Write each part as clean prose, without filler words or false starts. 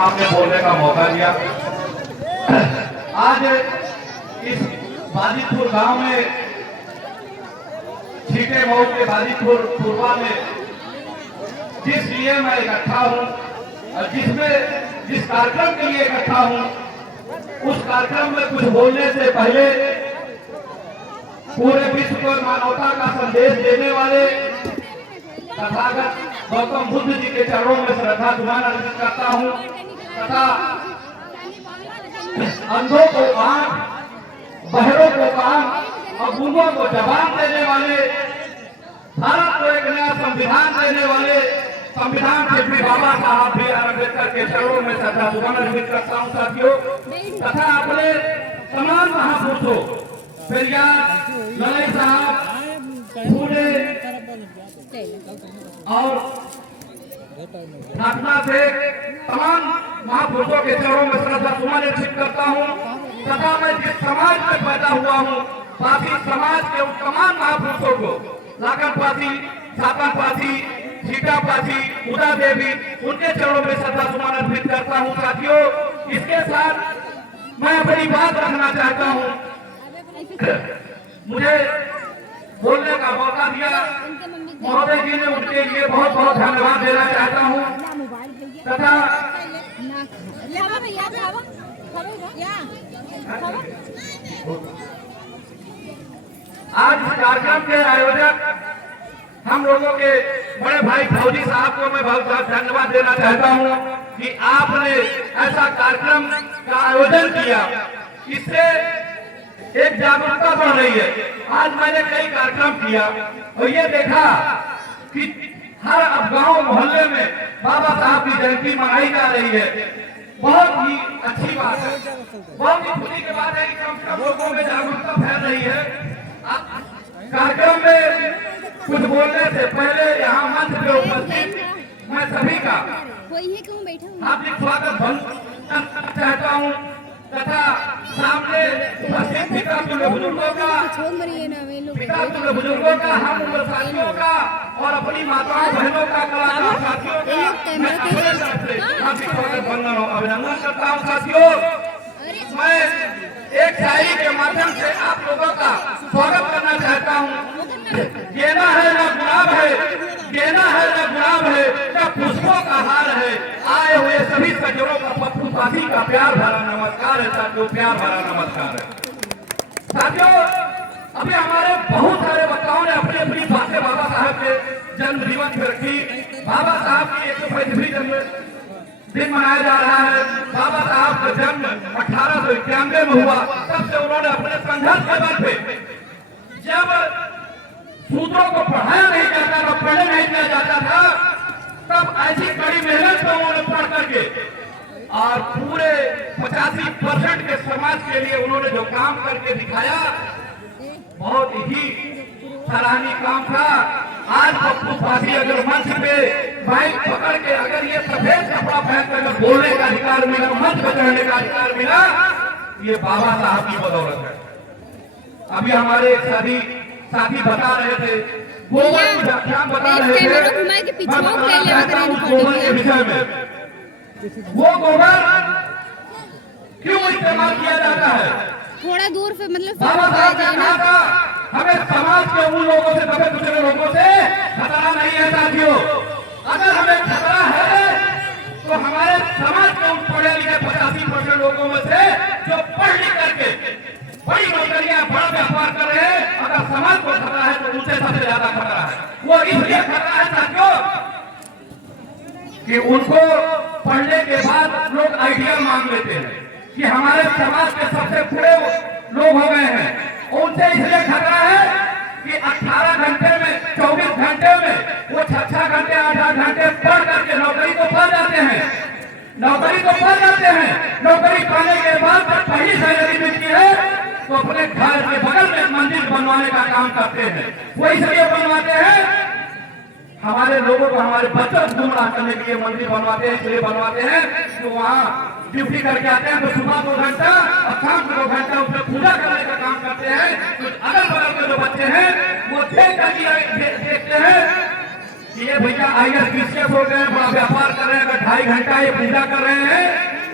आपने बोलने का मौका दिया। आज इस बाजितपुर गांव में, छीटे मऊ के बाजितपुर पूर्वा में जिस लिए मैं इकट्ठा हूं और जिस कार्यक्रम के लिए इकट्ठा हूं, उस कार्यक्रम में कुछ बोलने से पहले पूरे विश्व को मानवता का संदेश देने वाले तथागत गौतम बुद्ध जी के चरणों में श्रद्धा सुमन अर्पित करता हूं तथा अंधों को आंख, बहरों को कान और गूंगों को जबान देने वाले, भारत को एक नया संविधान देने वाले संविधान शिल्पी बाबा साहब बी आर अम्बेडकर के चरणों में श्रद्धा सुमन अर्पित करता हूं साथियों। तथा अपने तमाम महापुरुषों पेरियार, लड़ई साहब, फूले और घटना से तमाम महापुरुषों के चरणों में श्रद्धा सुमन अर्पित करता हूं तथा मैं जिस समाज में पैदा हुआ हूं, पासी समाज के उन तमाम महापुरुषों को, लाखन पासी, छापन पासी, सीता पासी, उदा देवी, उनके चरणों में श्रद्धा सुमन अर्पित करता हूं साथियों। इसके साथ मैं अपनी बात रखना चाहता हूं। मुझे बोलने का मौका दिया महोदय जी ने, उनके लिए बहुत बहुत धन्यवाद देना चाहता हूं तथा आज इस कार्यक्रम के आयोजक हम लोगों के बड़े भाई फौजी साहब को मैं बहुत बहुत धन्यवाद देना चाहता हूं कि आपने ऐसा कार्यक्रम का आयोजन किया। इससे एक जागरूकता बढ़ रही है। आज मैंने कई कार्यक्रम किया और ये देखा कि हर अब गांव मोहल्ले में बाबा साहब की जयंती मनाई जा रही है। बहुत ही अच्छी बात है, बहुत ही खुशी की बात है कि कम से कम लोगों में जागरूकता फैल रही है। कार्यक्रम में कुछ बोलने से पहले यहाँ मंच पे उपस्थित मैं सभी का हार्दिक स्वागत करना चाहता हूँ तथा सामने उपस्थित पिता तुल्य बुजुर्गों का, हम उम्र साथियों का और अपनी माताओं बहनों का, कलाकार साथियों का मैं अपने तरफ से हार्दिक स्वागत वंदन और अभिनंदन करता हूँ साथियों। मैं एक शायरी के माध्यम से आप लोगों का स्वागत करना चाहता हूँ। गेना है ना गुलाब है, गेना है ना गुलाब है, क्या पुष्पों का हार है, आए हुए सभी सज्जनों का पप्पू पासी का प्यार भरा नमस्कार है साथियों, प्यार भरा नमस्कार है साथियों। अभी हमारे बहुत सारे वक्ताओं ने अपनी अपनी बातें बाबा साहब के जन्म दिवस में रखी। बाबा साहब की 135वीं जन्म दिन मनाया जा रहा है। बाबा साहब का जन्म 1891 में हुआ। तब से उन्होंने अपने संघर्ष के बल पे, जब सूत्रों को पढ़ाया नहीं जाता था, पढ़े नहीं दिया जाता था, तब ऐसी कड़ी मेहनत से उन्होंने पढ़ करके और पूरे 85% के समाज के लिए उन्होंने जो काम करके दिखाया, बहुत ही सराहनीय काम था। आज पप्पू पासी अगर मंच पे बाइक पकड़ के अगर ये सफेद कपड़ा पहन कर अगर बोलने का अधिकार मिला, मंच पे चढ़ने का अधिकार मिला, ये बाबा साहब की बदौलत है। अभी हमारे एक साथी बता रहे थे, गोबर की व्याख्यान बता रहे थे, गोबर के विषय में। वो गोबर क्यों इस्तेमाल किया जाता है? थोड़ा दूर पे मतलब बाबा साहब ने कहा था हमें समाज के उन लोगों से, दबे कुचले लोगों से खतरा नहीं है साथियों। अगर हमें खतरा है तो हमारे समाज के उन पढ़े लिखे 85% लोगों में से जो पढ़ लिख करके बड़ी नौकरियां, बड़ा व्यापार कर रहे हैं, अगर समाज को खतरा है तो उनसे सबसे ज्यादा खतरा है। वो इसलिए खतरा है साथियों कि उनको पढ़ने के बाद लोग आइडिया मांग लेते हैं कि हमारे समाज के सबसे बड़े लोग हो गए हैं। उनसे इसलिए खतरा है कि 18 घंटे में, 24 घंटे में वो 6 घंटे, 8 घंटे पढ़ करके नौकरी को पा जाते हैं, नौकरी को पा जाते हैं। नौकरी पाने के बाद जब पहली सैलरी मिलती है तो अपने घर के बगल में मंदिर बनवाने का काम करते हैं। वो इसलिए बनवाते हैं, हमारे लोगों को, हमारे बच्चों को गुमराह करने के लिए मंदिर बनवाते हैं। इसलिए बनवाते हैं तो वहाँ ड्यूटी करके आते हैं तो सुबह 2 घंटा और शाम को 2 घंटा उसमें पूजा करने का काम करते हैं। तो अगल बगल के जो बच्चे हैं वो देखते हैं कि ये भैया IAS हो गए, बड़ा व्यापार कर रहे हैं, 2.5 घंटा ये पूजा कर रहे हैं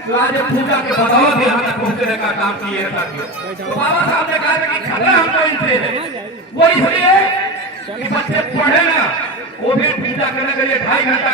जो आज पूजा के बदौलत यहाँ तक पहुँचने का काम किए हैं साथियों। तो बाबा साहब ने कहा कि खतरा हमको इनसे है, वो इसलिए कि बच्चे पढ़े ना, वो भी पूजा करने के लिए 2.5 घंटा